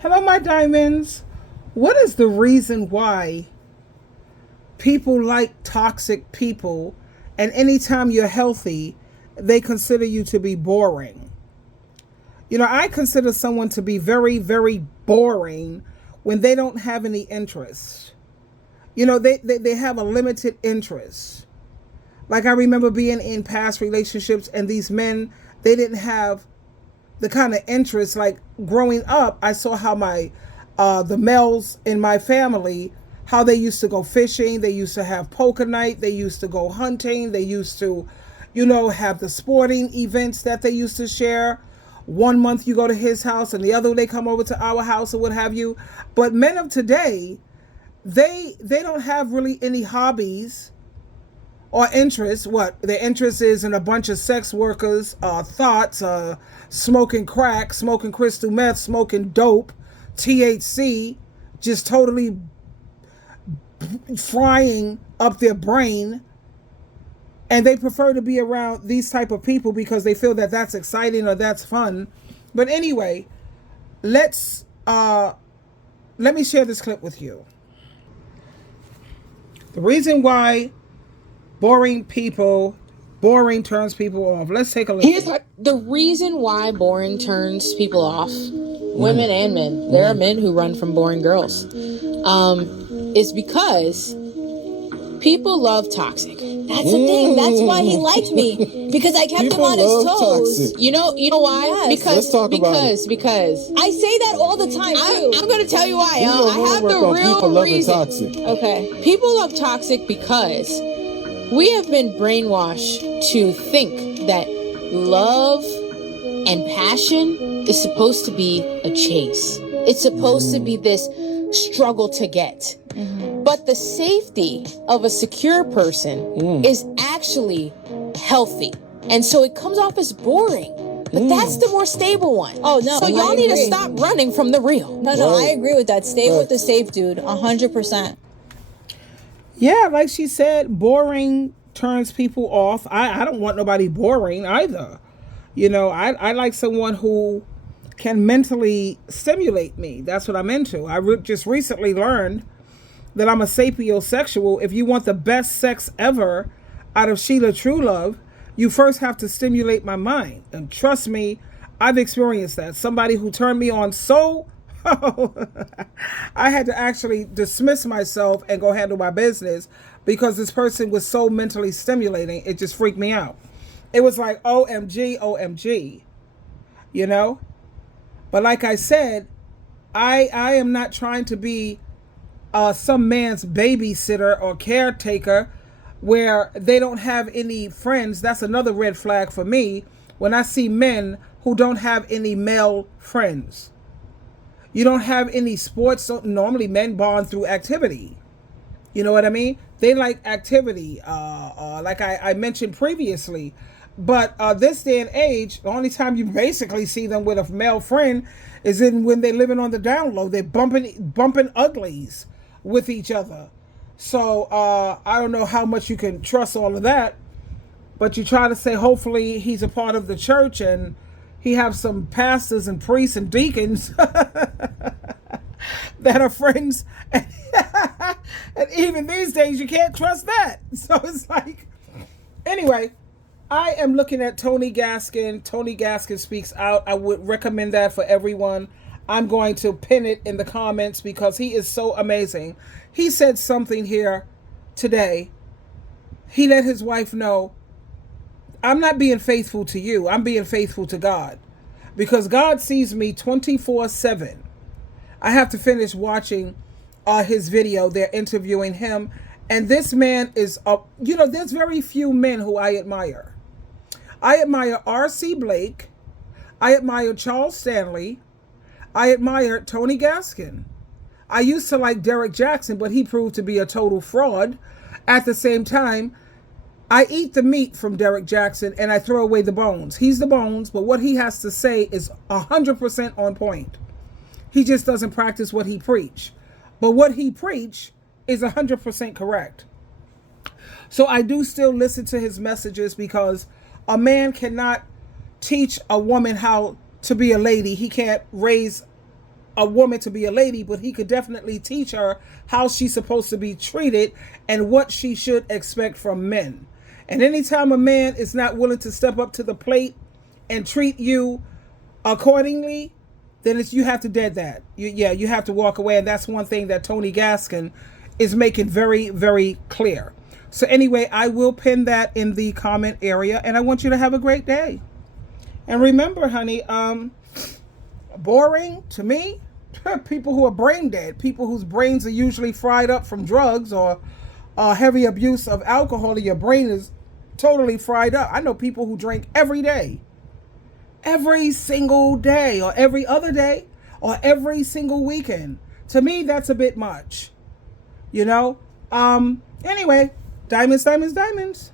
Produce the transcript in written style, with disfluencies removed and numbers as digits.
Hello, my diamonds. What is the reason why people like toxic people, and anytime you're healthy, they consider you to be boring? I consider someone to be very, very boring when they don't have any interest. They have a limited interest. Like, I remember being in past relationships, and these men, they didn't have the kind of interest. Like, growing up, I saw how the males in my family, how they used to go fishing, they used to have poker night, they used to go hunting, they used to, have the sporting events that they used to share. One month you go to his house, and the other they come over to our house, or what have you. But men of today, they don't have really any hobbies or interests. What their interest is in a bunch of sex workers, thoughts, smoking crack, smoking crystal meth, smoking dope, THC, just totally frying up their brain. And they prefer to be around these type of people because they feel that that's exciting or that's fun. But anyway, let me share this clip with you. The reason why boring turns people off. Let's take a look. Here's the reason why boring turns people off. Women and men. There are men who run from boring girls. Is because people love toxic. That's the thing. That's why he liked me, because I kept him on his toes. Toxic. You know why? Yes. Because I say that all the time too. I'm going to tell you why. I have the real reason. Toxic. Okay. People love toxic because we have been brainwashed to think that love and passion is supposed to be a chase. It's supposed to be this struggle to get. But the safety of a secure person is actually healthy. And so it comes off as boring. But that's the more stable one. Oh, no. So y'all need to stop running from the real. No, I agree with that. Stay with the safe dude, 100%. Yeah, like she said, boring turns people off. I don't want nobody boring either. I like someone who can mentally stimulate me. That's what I'm into. I just recently learned that I'm a sapiosexual. If you want the best sex ever out of SheilaTruelove, you first have to stimulate my mind. And trust me, I've experienced that. Somebody who turned me on so I had to actually dismiss myself and go handle my business because this person was so mentally stimulating. It just freaked me out. It was like, OMG, OMG, But like I said, I am not trying to be some man's babysitter or caretaker where they don't have any friends. That's another red flag for me when I see men who don't have any male friends. You don't have any sports. So normally men bond through activity. You know what I mean? They like activity, like I mentioned previously. But this day and age, the only time you basically see them with a male friend is when they're living on the down low. They're bumping uglies with each other. So I don't know how much you can trust all of that. But you try to say, hopefully he's a part of the church and he have some pastors and priests and deacons that are friends. And even these days, you can't trust that. So it's like, anyway, I am looking at Tony Gaskin. Tony Gaskin Speaks Out. I would recommend that for everyone. I'm going to pin it in the comments because he is so amazing. He said something here today. He let his wife know, I'm not being faithful to you. I'm being faithful to God. Because God sees me 24/7. I have to finish watching his video. They're interviewing him. And this man is, there's very few men who I admire. I admire R.C. Blake. I admire Charles Stanley. I admire Tony Gaskin. I used to like Derek Jackson, but he proved to be a total fraud. At the same time, I eat the meat from Derek Jackson and I throw away the bones. He's the bones, but what he has to say is 100% on point. He just doesn't practice what he preach. But what he preach is 100% correct. So I do still listen to his messages because a man cannot teach a woman how to be a lady. He can't raise a woman to be a lady, but he could definitely teach her how she's supposed to be treated and what she should expect from men. And anytime a man is not willing to step up to the plate and treat you accordingly, then you have to dead that. You have to walk away. And that's one thing that Tony Gaskin is making very, very clear. So anyway, I will pin that in the comment area, and I want you to have a great day. And remember, honey, boring to me, people who are brain dead, people whose brains are usually fried up from drugs or heavy abuse of alcohol, and your brain is totally fried up. I know people who drink every day, every single day, or every other day, or every single weekend. To me, that's a bit much, you know? Anyway, diamonds, diamonds, diamonds.